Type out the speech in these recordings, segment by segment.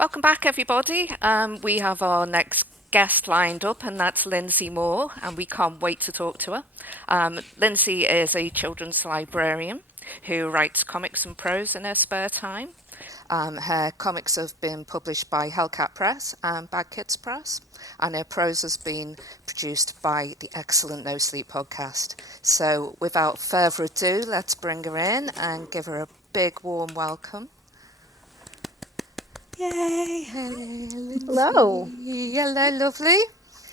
Welcome back, everybody. We have our next guest lined up, and that's Lindsay Moore, and we can't wait to talk to her. Lindsay is a children's librarian who writes comics and prose in her spare time. Her comics have been published by Hellcat Press and Bad Kids Press, and her prose has been produced by the excellent NoSleep Podcast. So without further ado, let's bring her in and give her a big warm welcome. Yay! Hello. Hello, lovely.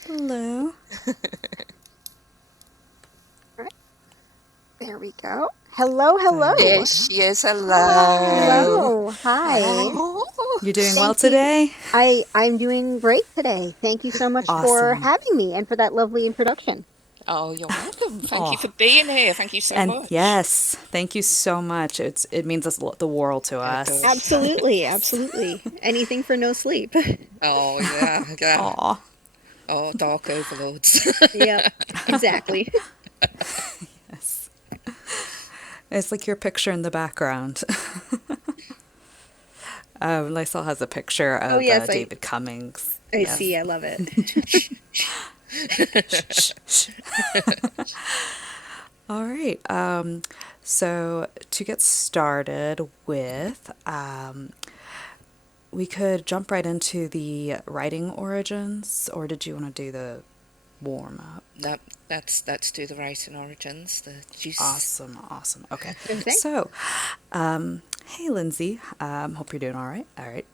Hello. Right. There we go. Hello. There she is. Hello. Hello. Hi. Oh. You doing well today? I'm doing great today. Thank you so much for having me and for that lovely introduction. Oh, you're welcome. Thank you for being here. Thank you so much. Yes, thank you so much. It means the world to us. Absolutely. Anything for no sleep. Oh, yeah. Aw. Oh, dark overlords. Yep, exactly. Yes. It's like your picture in the background. Lysol has a picture of David Cummings. I see. I love it. All right. So to get started with, we could jump right into the writing origins, or did you want to do the warm up? Let's do the writing origins. The juice. Awesome. Okay. So, hey, Lindsay. Hope you're doing all right. All right.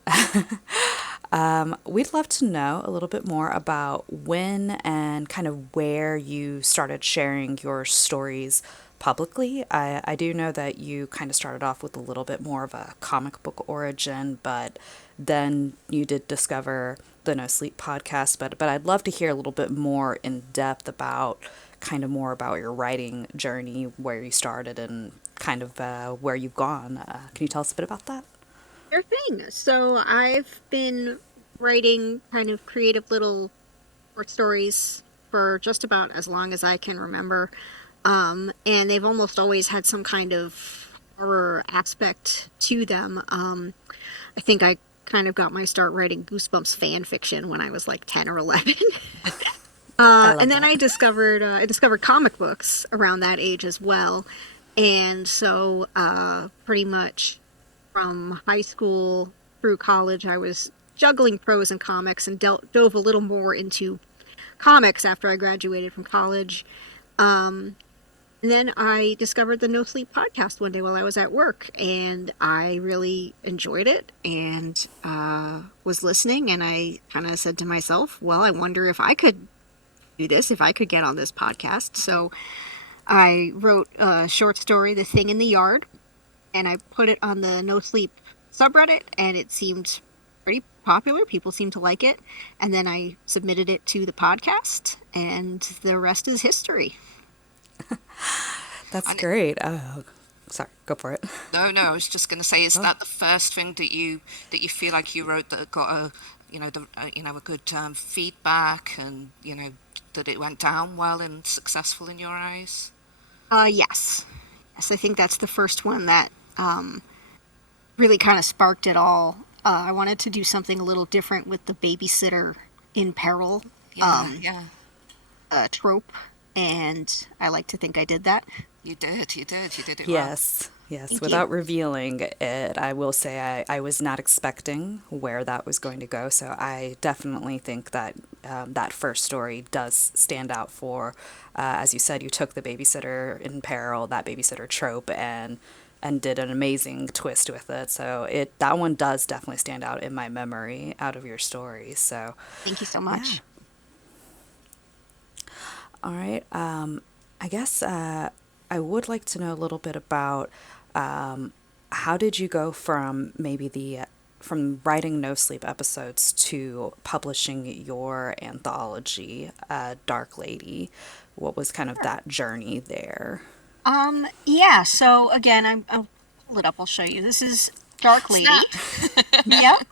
We'd love to know a little bit more about when and kind of where you started sharing your stories publicly. I do know that you kind of started off with a little bit more of a comic book origin, but then you did discover the NoSleep podcast. But I'd love to hear a little bit more in depth about kind of more about your writing journey, where you started and kind of where you've gone. Can you tell us a bit about that? Sure thing. So I've been writing kind of creative little short stories for just about as long as I can remember. And they've almost always had some kind of horror aspect to them. I think I kind of got my start writing Goosebumps fan fiction when I was like 10 or 11. And then I discovered comic books around that age as well. And so pretty much from high school through college, I was juggling prose and comics and dove a little more into comics after I graduated from college. And then I discovered the NoSleep podcast one day while I was at work, and I really enjoyed it and was listening, and I kind of said to myself, well, I wonder if I could do this, if I could get on this podcast. So I wrote a short story, The Thing in the Yard, and I put it on the NoSleep subreddit, and it seemed pretty popular. People seemed to like it. And then I submitted it to the podcast, and the rest is history. That's great. Sorry, go for it. No, I was just going to say, is that the first thing that you feel like you wrote that got a good feedback, and that it went down well and successful in your eyes? Yes, I think that's the first one that really kind of sparked it all. I wanted to do something a little different with the babysitter in peril trope, and I like to think I did that. You did it Yes. well. Yes, without revealing it, I will say I was not expecting where that was going to go, so I definitely think that that first story does stand out for, as you said, you took the babysitter in peril, that babysitter trope, and did an amazing twist with it, so that one does definitely stand out in my memory out of your stories, so... Thank you so much. Yeah. All right, I guess I would like to know a little bit about how did you go from from writing NoSleep episodes to publishing your anthology, Dark Lady? What was kind of that journey there? Yeah, so again, I'll pull it up, I'll show you. This is Dark Lady. Yep.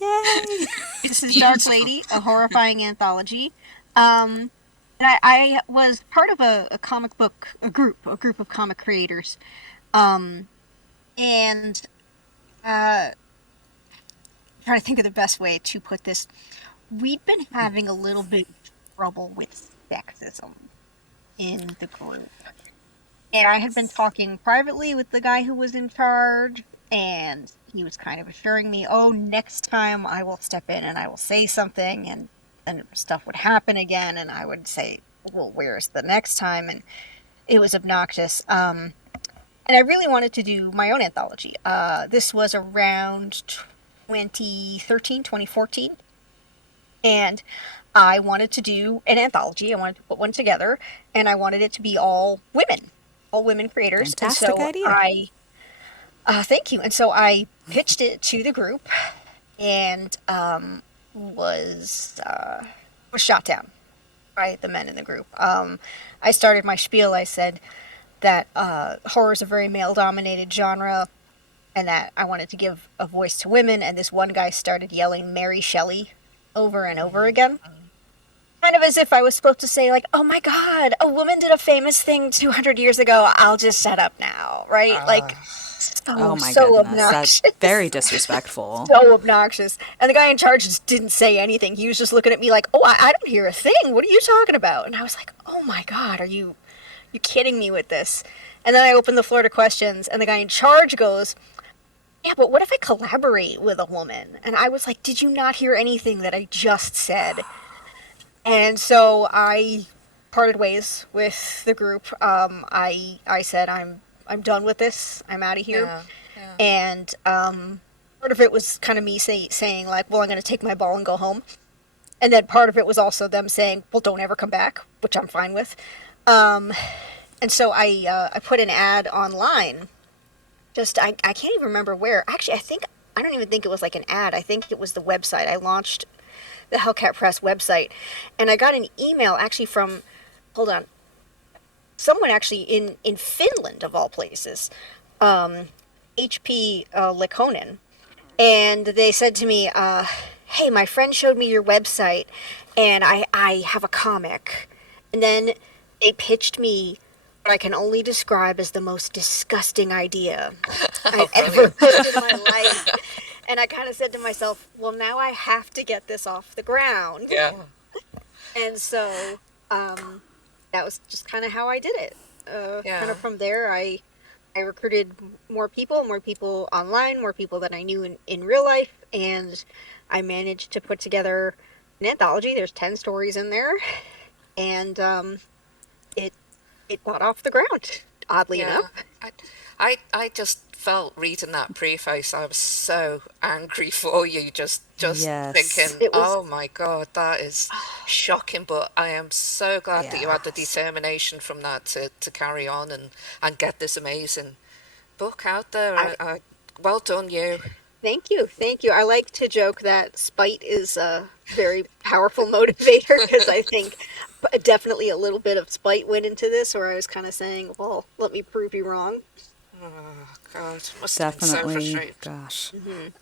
Yay! This is Dark Lady, a horrifying anthology. And I was part of a comic book, a group of comic creators. trying to think of the best way to put this. We'd been having a little bit of trouble with sexism in the group. And I had been talking privately with the guy who was in charge, and he was kind of assuring me, oh, next time I will step in and I will say something, and then stuff would happen again, and I would say, well, where's the next time? And it was obnoxious. And I really wanted to do my own anthology. This was around 2013, 2014. And I wanted to do an anthology. I wanted to put one together, and I wanted it to be all women creators. Fantastic and so idea. Thank you. And so I pitched it to the group, and was shot down by the men in the group. I started my spiel. I said that horror is a very male-dominated genre, and that I wanted to give a voice to women. And this one guy started yelling Mary Shelley over and over again. Kind of as if I was supposed to say, like, oh my God, a woman did a famous thing 200 years ago. I'll just shut up now, right? Oh my so goodness, obnoxious. that's very disrespectful. So obnoxious. And the guy in charge just didn't say anything. He was just looking at me like, oh, I don't hear a thing. What are you talking about? And I was like, oh my God, are you kidding me with this? And then I opened the floor to questions, and the guy in charge goes, yeah, but what if I collaborate with a woman? And I was like, did you not hear anything that I just said? And so I parted ways with the group. I said, I'm done with this. I'm out of here. Yeah. And part of it was kind of me saying like, well, I'm going to take my ball and go home. And then part of it was also them saying, well, don't ever come back, which I'm fine with. And so I put an ad online. I can't even remember where. Actually, I don't even think it was like an ad. I think it was the website. I launched the Hellcat Press website, and I got an email actually from, hold on, someone actually in Finland, of all places, HP Lekonen, and they said to me, hey, my friend showed me your website, and I have a comic. And then they pitched me what I can only describe as the most disgusting idea I've ever heard in my life. And I kind of said to myself, well, now I have to get this off the ground. Yeah. And so that was just kind of how I did it. Kind of from there, I recruited more people online, more people that I knew in real life, and I managed to put together an anthology. There's 10 stories in there, and it got off the ground, oddly enough. I just felt reading that preface, I was so angry for you, just Yes. thinking, oh my God, that is shocking, but I am so glad that you had the Yes. determination from that to carry on and get this amazing book out there. Well done, you. Thank you. I like to joke that spite is a very powerful motivator, because I think definitely a little bit of spite went into this, where I was kind of saying, well, let me prove you wrong. Oh God, must have been so Definitely, frustrating. gosh.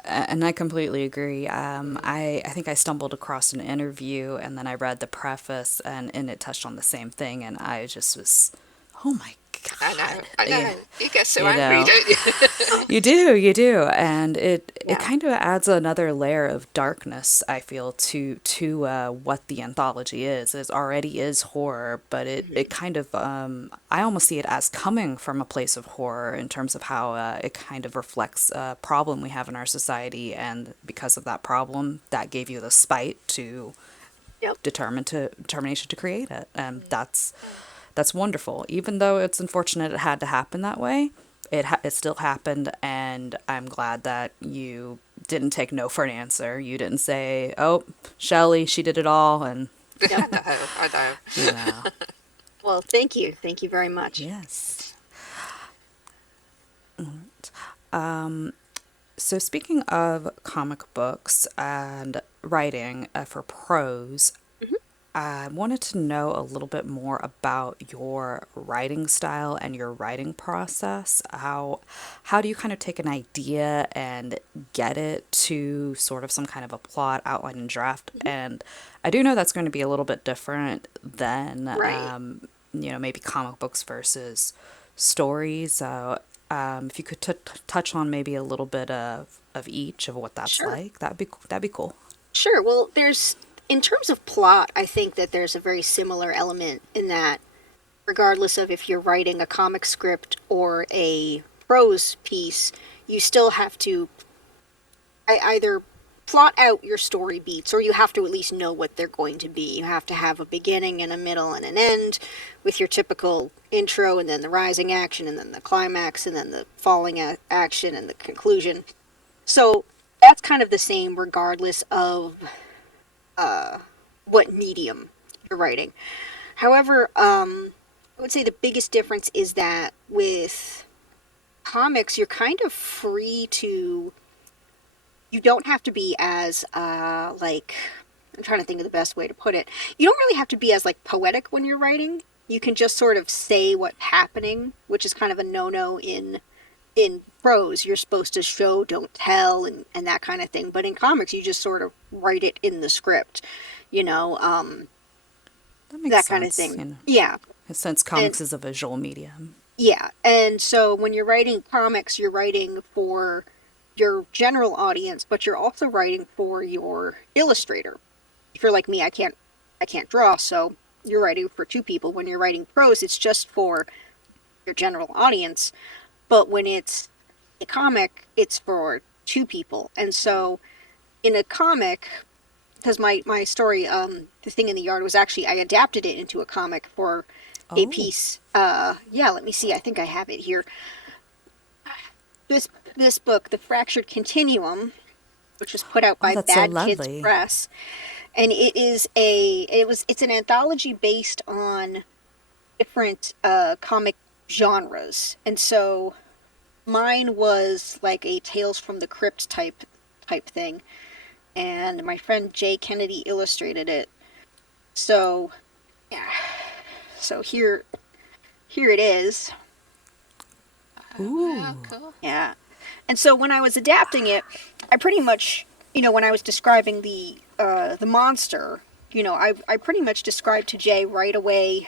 And I completely agree. I think I stumbled across an interview, and then I read the preface, and it touched on the same thing, and I just was, oh my I God. know. You get so You angry, know. don't you? You do, and it kind of adds another layer of darkness, I feel, to what the anthology is. It already is horror, but it kind of I almost see it as coming from a place of horror in terms of how it kind of reflects a problem we have in our society, and because of that problem, that gave you the spite to Yep. determination to create it, and that's wonderful. Even though it's unfortunate it had to happen that way, it still happened, and I'm glad that you didn't take no for an answer. You didn't say, "Oh, Shelley, she did it all," and I know. you know. Well, thank you very much. Yes. So speaking of comic books and writing for prose, I wanted to know a little bit more about your writing style and your writing process. How do you kind of take an idea and get it to sort of some kind of a plot, outline, and draft? And I do know that's going to be a little bit different than, Right. maybe comic books versus stories. So if you could touch on maybe a little bit of of each of what that's Sure. like? That'd be cool. Sure. Well, in terms of plot, I think that there's a very similar element in that, regardless of if you're writing a comic script or a prose piece, you still have to either plot out your story beats, or you have to at least know what they're going to be. You have to have a beginning and a middle and an end with your typical intro, and then the rising action, and then the climax, and then the falling action, and the conclusion. So that's kind of the same regardless of what medium you're writing. However, I would say the biggest difference is that with comics, you're kind of free to... You don't have to be as, I'm trying to think of the best way to put it. You don't really have to be as, poetic when you're writing. You can just sort of say what's happening, which is kind of a no-no in prose. You're supposed to show, don't tell, and that kind of thing. But in comics, you just sort of write it in the script, That makes that kind of sense, thing. Yeah. Since comics is a visual medium. Yeah, and so when you're writing comics, you're writing for your general audience, but you're also writing for your illustrator. If you're like me, I can't draw, so you're writing for two people. When you're writing prose, it's just for your general audience. But when it's a comic, it's for two people. And so in a comic, because my story, The Thing in the Yard, was actually, I adapted it into a comic for a piece. Let me see. I think I have it here. This book, The Fractured Continuum, which was put out by Bad Kids Press, and it's an anthology based on different comic genres, and so mine was like a Tales from the Crypt type thing, and my friend Jay Kennedy illustrated it. So yeah, so here it is. Ooh. Wow, cool. Yeah. And so when I was adapting it, I pretty much, when I was describing the monster, I pretty much described to Jay right away,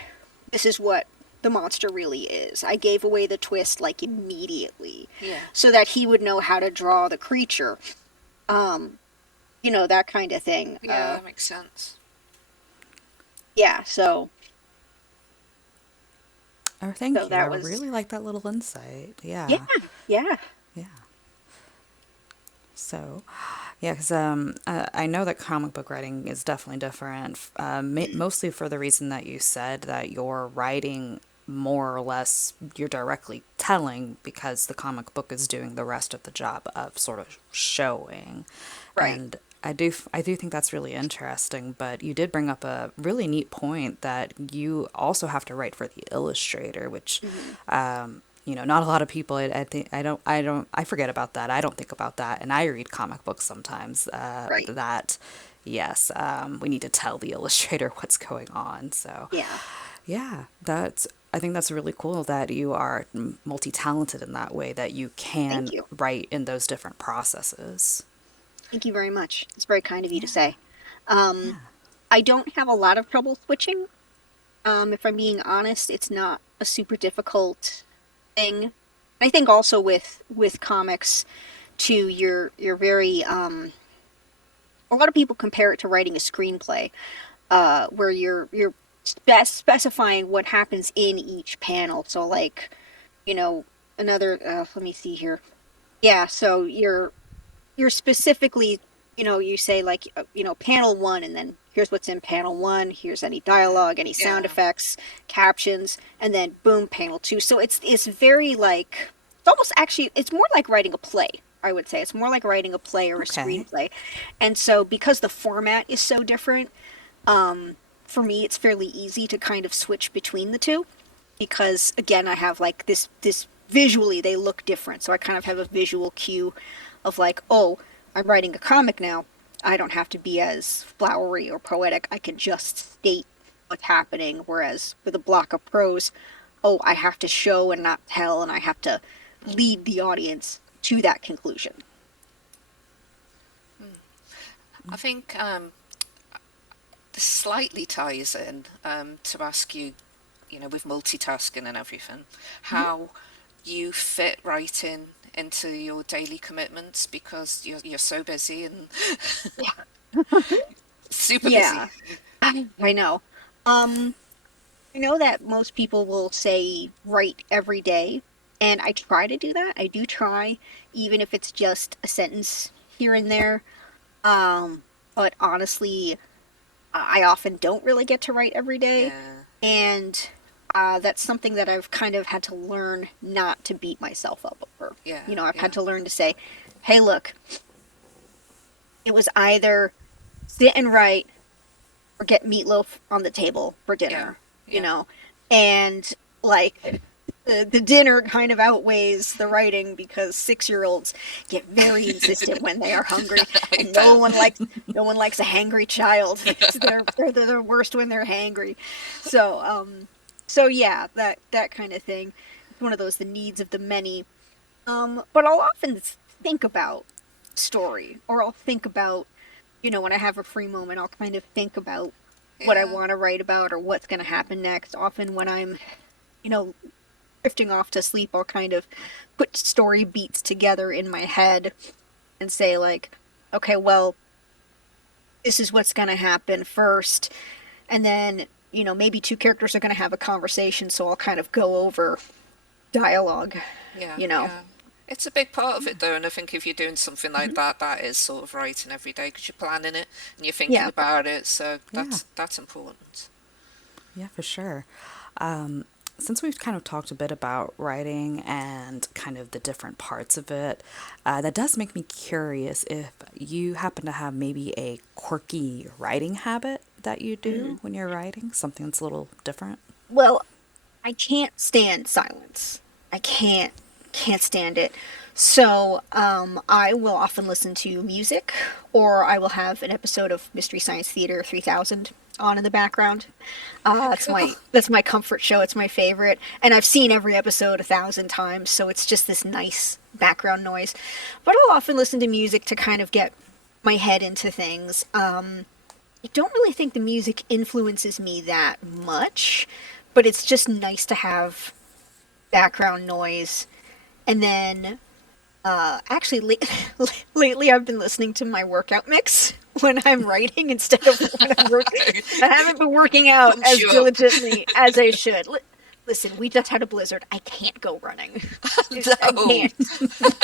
this is what the monster really is. I gave away the twist, immediately. Yeah. So that he would know how to draw the creature. That kind of thing. Yeah, that makes sense. Yeah, so... Oh, thank you. I was... really like that little insight. Yeah. Yeah. So, yeah, because I know that comic book writing is definitely different, mostly for the reason that you said that you're writing more or less, you're directly telling, because the comic book is doing the rest of the job of sort of showing. Right. And I do think that's really interesting, but you did bring up a really neat point that you also have to write for the illustrator, which, not a lot of people, I forget about that. I don't think about that. And I read comic books sometimes, Right. that, yes, we need to tell the illustrator what's going on. So, yeah, I think that's really cool that you are multi-talented in that way, that you can write in those different processes. Thank you very much. It's very kind of you to say. I don't have a lot of trouble switching. If I'm being honest, it's not a super difficult thing. I think also with comics, too, you're very... a lot of people compare it to writing a screenplay, where you're specifying what happens in each panel. So, another... let me see here. Yeah, so you're specifically, you say panel 1, and then here's what's in panel 1, here's any dialogue, any sound effects, captions, and then boom, panel 2. So it's very it's almost actually, it's more like writing a play, I would say. It's more like writing a play or a screenplay. And so because the format is so different, for me, it's fairly easy to kind of switch between the two, because again, I have this visually, they look different. So I kind of have a visual cue of I'm writing a comic now. I don't have to be as flowery or poetic. I can just state what's happening. Whereas with a block of prose, I have to show and not tell, and I have to lead the audience to that conclusion. I think this slightly ties in to ask you, with multitasking and everything, how you fit right in into your daily commitments because you're so busy and Yeah. super busy. Yeah, I know. Um, I know that most people will say write every day, and I try to do that. I do try, even if it's just a sentence here and there. Um, but honestly, I often don't really get to write every day, Yeah, yeah, and that's something that I've kind of had to learn not to beat myself up over. yeah, I've had yeah, to learn to say, hey, look, it was either sit and write or get meatloaf on the table for yeah, dinner, you yeah. know? And like the dinner kind of outweighs the writing because 6-year-olds get very insistent when they are hungry, I and bet. no one likes a hangry child. They're the worst when they're hangry. So so yeah, that kind of thing. It's one of those the needs of the many. But I'll often think about story, or I'll think about, when I have a free moment, I'll kind of think about what I Yeah, want to write about or what's going to happen next. Often when I'm, you know, drifting off to sleep, I'll kind of put story beats together in my head and say, like, okay, well, this is what's going to happen first. And then, maybe two characters are going to have a conversation, so I'll kind of go over dialogue, yeah, you know. yeah. It's a big part of it, though, and I think if you're doing something like Mhm. that, that is sort of writing every day because you're planning it and you're thinking Yeah. about it. So Yeah, that's important. yeah, for sure. Um, since we've kind of talked a bit about writing and kind of the different parts of it, that does make me curious if you happen to have maybe a quirky writing habit that you Mhm. do when you're writing, something that's a little different. Well, I can't stand silence. I can't stand it. So, I will often listen to music, or I will have an episode of Mystery Science Theater 3000 on in the background. Cool. That's my comfort show. It's my favorite, and I've seen every episode 1,000 times, so it's just this nice background noise. But I'll often listen to music to kind of get my head into things. I don't really think the music influences me that much, but it's just nice to have background noise. And then, actually, lately I've been listening to my workout mix when I'm writing instead of when I'm working. I haven't been working out Punch as you up. diligently as I should. Listen, we just had a blizzard. I can't go running. I No. can't.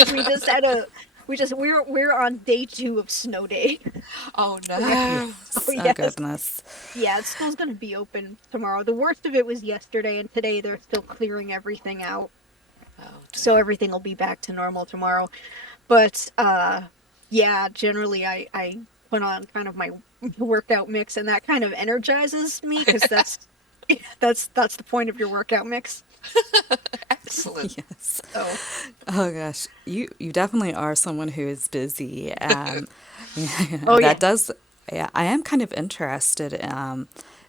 We just had a. We're on day 2 of snow day. Oh Oh yeah. no. Oh Yes. Oh, yes. goodness. Yeah, school's gonna be open tomorrow. The worst of it was yesterday, and today they're still clearing everything out. Oh So dear. everything will be back to normal tomorrow. But yeah, generally I put on kind of my workout mix, and that kind of energizes me because that's the point of your workout mix. Excellent. Yes. So Oh gosh, you definitely are someone who is busy. oh That yeah. does. Yeah, I am kind of interested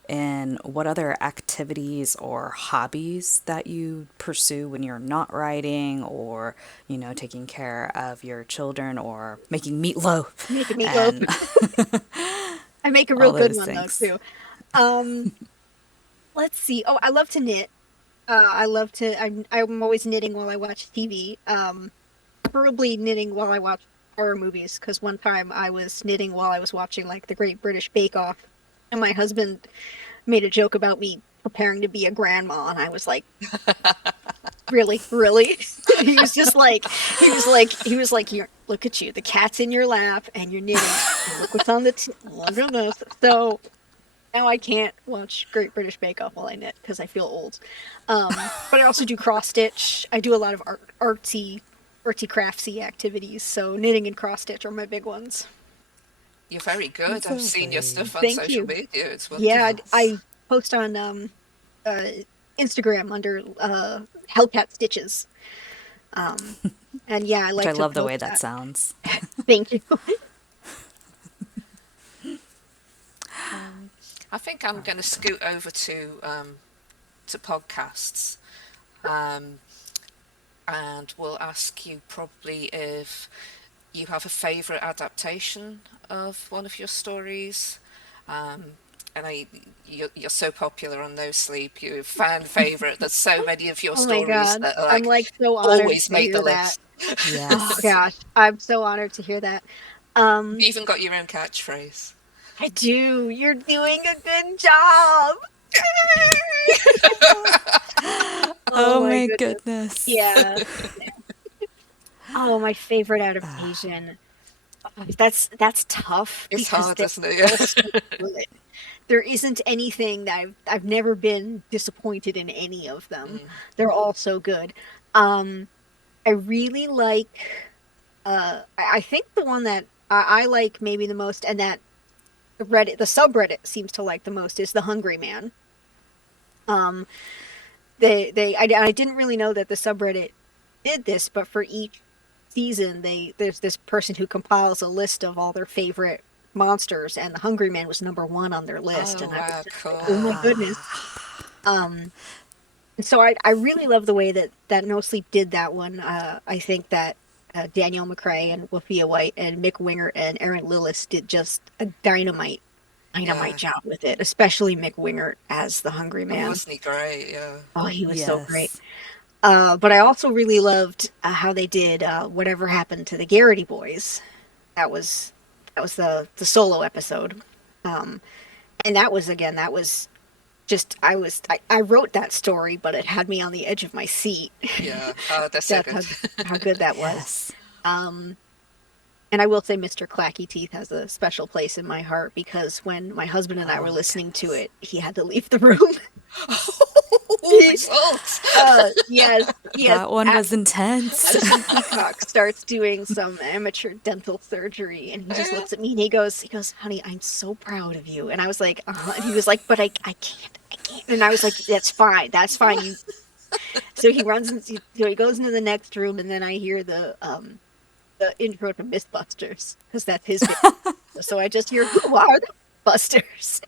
in what other activities or hobbies that you pursue when you're not writing or, taking care of your children or making meatloaf Make a meatloaf. and I make a real all good those one though things. too. Um, let's see. Oh, I love to knit. I love to. I'm always knitting while I watch TV. Preferably knitting while I watch horror movies. Because one time I was knitting while I was watching like the Great British Bake Off, and my husband made a joke about me preparing to be a grandma, and I was like, really, really. He was like, "Here, look at you. The cat's in your lap, and you're knitting, and look what's on the look at this." So now I can't watch Great British Bake Off while I knit because I feel old. But I also do cross stitch. I do a lot of artsy craftsy activities. So knitting and cross stitch are my big ones. You're very good. That's I've seen your lovely. stuff on Thank social you. media. It's Yeah, wonderful. I post on uh, Instagram under Hellcat stitches. Um, and yeah, I Which I like to love the post way that that. sounds. Thank you. Um, I think I'm going to scoot over to podcasts, um, and we'll ask you probably if you have a favourite adaptation of one of your stories, um, you're so popular on No Sleep. You're a fan favorite. There's so many of your Oh my stories God. that are I'm like like so honored always to make the hear that. list. Oh Yes. gosh. I'm so honored to hear that. You even got your own catchphrase. I do. You're doing a good job. Oh Oh my my goodness. goodness. Yeah. Oh, my favorite adaptation. Oh, that's tough It's because hard, they're isn't all it? so good. There isn't anything that I've never been disappointed in any of them. They're all so good. Um, I really like I think the one that I like maybe the most and that the subreddit seems to like the most is the Hungry Man. Um, I didn't really know that the subreddit did this, but for each season there's this person who compiles a list of all their favorite monsters, and the Hungry Man was number one on their list, Oh and I was wow, just like, oh my cool. goodness. And so I really love the way that No Sleep did that one. I think that Danielle McCrae and Wafia White and Mick Winger and Aaron Lillis did just a dynamite Yeah. job with it, especially Mick Winger as the Hungry Oh, Man. wasn't he great? Yeah. Oh, he was so great. Yes. But I also really loved how they did Whatever Happened to the Garrity Boys. That was the solo episode, and that was just I wrote that story, but it had me on the edge of my seat. Yeah. Oh, that's so That's good. how good that was. Yes. And I will say Mr. Clacky Teeth has a special place in my heart because when my husband and I Oh were my listening to goodness. it, he had to leave the room. Results. Yes, That one was intense. Addison Peacock starts doing some amateur dental surgery, and he just looks at me and he goes, "Honey, I'm so proud of you." And I was like, and he was like, "But I can't." And I was like, that's fine. You. So he runs and so he goes into the next room, and then I hear the intro to Mythbusters because that's his. So I just hear, "Who are the Busters?"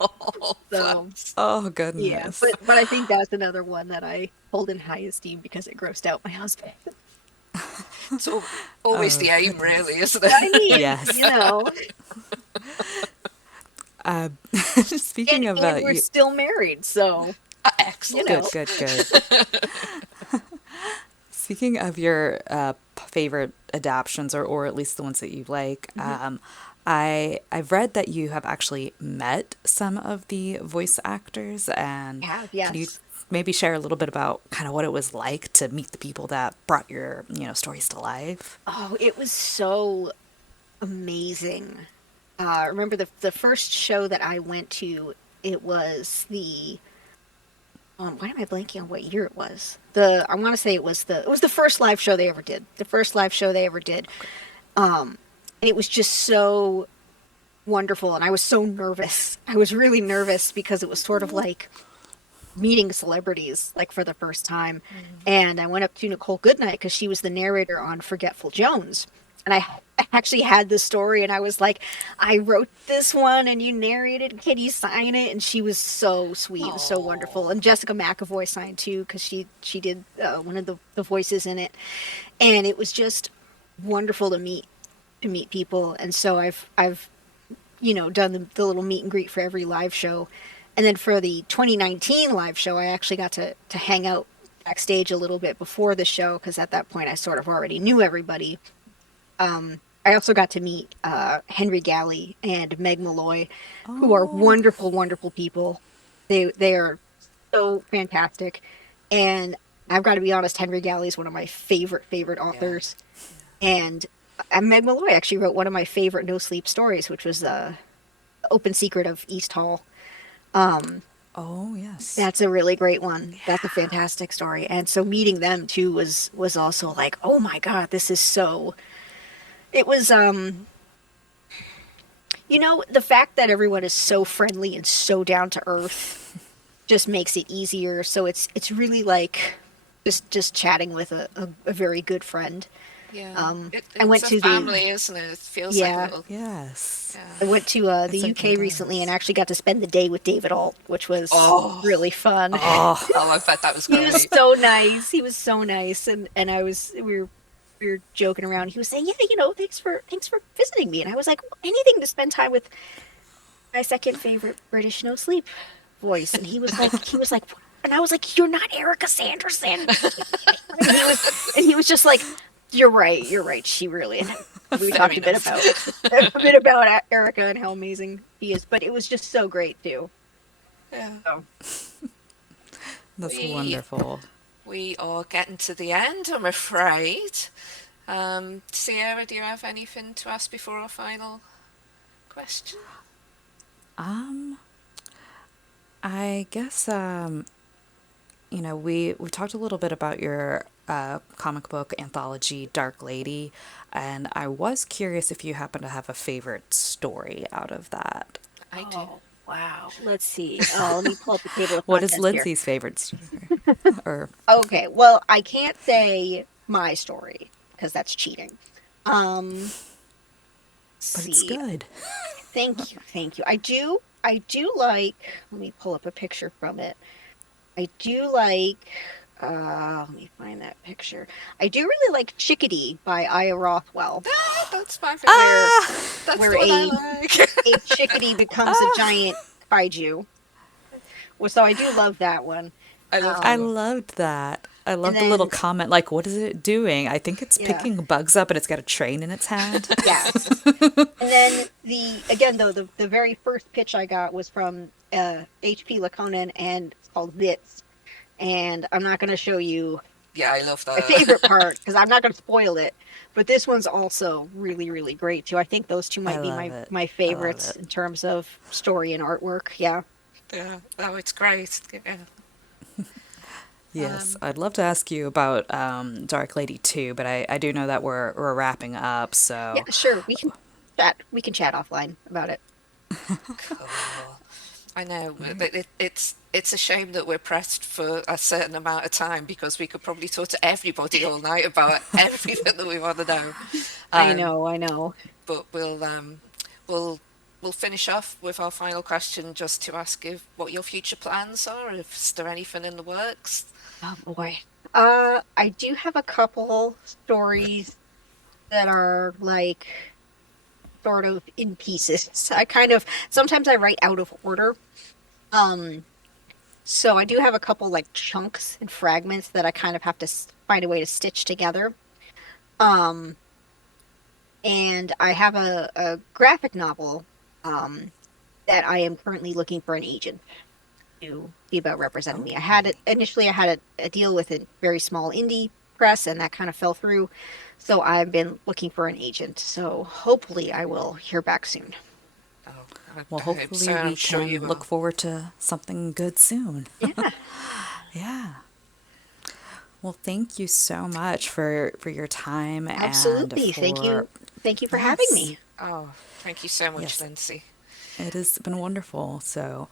Oh, So Oh yeah, goodness. but I think that's another one that I hold in high esteem because it grossed out my husband. it's always Oh the aim, goodness. really, isn't I it? mean, Yes. you know, Speaking of and we're still married, so you Excellent. know. good, good, good. Speaking of your favorite adaptions, or at least the ones that you like, I've read that you have actually met some of the voice actors, and Have, can you yes. maybe share a little bit about kind of what it was like to meet the people that brought your stories to life? Oh, it was so amazing. I remember the first show that I went to, it was the why am I blanking on what year it was? I want to say it was the first live show they ever did. The first live show they ever did. And it was just so wonderful, and I was so nervous. I was really nervous because it was sort of like meeting celebrities like for the first time. And I went up to Nicole Goodnight because she was the narrator on Forgetful Jones. And I actually had the story, and I was like, I wrote this one and you narrated, can you sign it? And she was so sweet and so wonderful. And Jessica McAvoy signed too because she did one of the voices in it. And it was just wonderful to meet people. And so I've done the little meet and greet for every live show. And then for the 2019 live show, I actually got to hang out backstage a little bit before the show because at that point I sort of already knew everybody. I also got to meet Henry Galley and Meg Malloy, who are wonderful, wonderful people. They are so fantastic. And I've got to be honest, Henry Galley is one of my favorite authors. And Meg Malloy actually wrote one of my favorite No Sleep stories, which was The Open Secret of East Hall. Oh yes. That's a really great one. Yeah. That's a fantastic story. And so meeting them too was also like, oh my God, this is so. It was the fact that everyone is so friendly and so down to earth just makes it easier. So it's really like just chatting with a very good friend. Yeah. I went It's to a family, isn't it? It feels like a little. Yes. I went to the It's like UK recently and actually got to spend the day with David Alt, which was really fun. Oh, I bet that was He great. was so nice. He was so nice, and we were joking around. He was saying, "Yeah, thanks for visiting me." And I was like, "Anything to spend time with my second favorite British no sleep voice, and he was like, and I was like, "You're not Erica Sanderson." And he was just like, you're right. She really. And we talked a bit about Erica and how amazing he is, but it was just so great too. Yeah. So. That's wonderful. We are getting to the end, I'm afraid. Sierra, do you have anything to ask before our final question? I guess we talked a little bit about your comic book anthology, Dark Lady, and I was curious if you happen to have a favorite story out of that. I do. Oh, wow. Let's see. Let me pull up the table of What is contents Lindsay's favorite story? Okay, well, I can't say my story because that's cheating. But it's good. Thank you. I do like. Let me pull up a picture from it. I do like. Let me find that picture. I do really like Chickadee by Aya Rothwell. That's my favorite. That's where what I like. a chickadee becomes a giant kaiju. Well, so I do love that one. I loved that. I love the little comment, like, what is it doing? I think it's picking bugs up and it's got a train in its hand. Yes. And then the very first pitch I got was from H.P. Laconin, and it's called Bits. And I'm not going to show you I love that. my favorite part because I'm not going to spoil it. But this one's also really, really great too. I think those two might be my favorites in terms of story and artwork. Yeah. Yeah. Oh, it's great. Yeah. Yes, I'd love to ask you about Dark Lady too, but I do know that we're wrapping up, so yeah, sure, we can chat. We can chat offline about it. Cool. I know it's a shame that we're pressed for a certain amount of time because we could probably talk to everybody all night about everything that we want to know. I know. But we'll finish off with our final question just to ask what your future plans are. If there anything in the works. Oh boy. I do have a couple stories that are like sort of in pieces. Sometimes I write out of order. So I do have a couple like chunks and fragments that I kind of have to find a way to stitch together. And I have a graphic novel that I am currently looking for an agent to be about representing me. I had a deal with a very small indie press, and that kind of fell through. So I've been looking for an agent. So hopefully I will hear back soon. Well, hopefully we can look forward to something good soon. Yeah. Yeah. Well, thank you so much for your time. Absolutely. Thank you for having me. Oh, thank you so much, Lindsay. It has been wonderful. So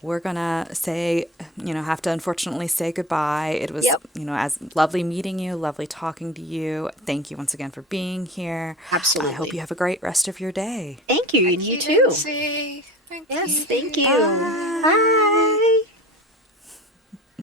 we're going to have to unfortunately say goodbye. It was, as lovely meeting you, lovely talking to you. Thank you once again for being here. Absolutely. I hope you have a great rest of your day. Thank you. And you too. Lindsay. Thank you. Yes, thank you. Bye. Bye.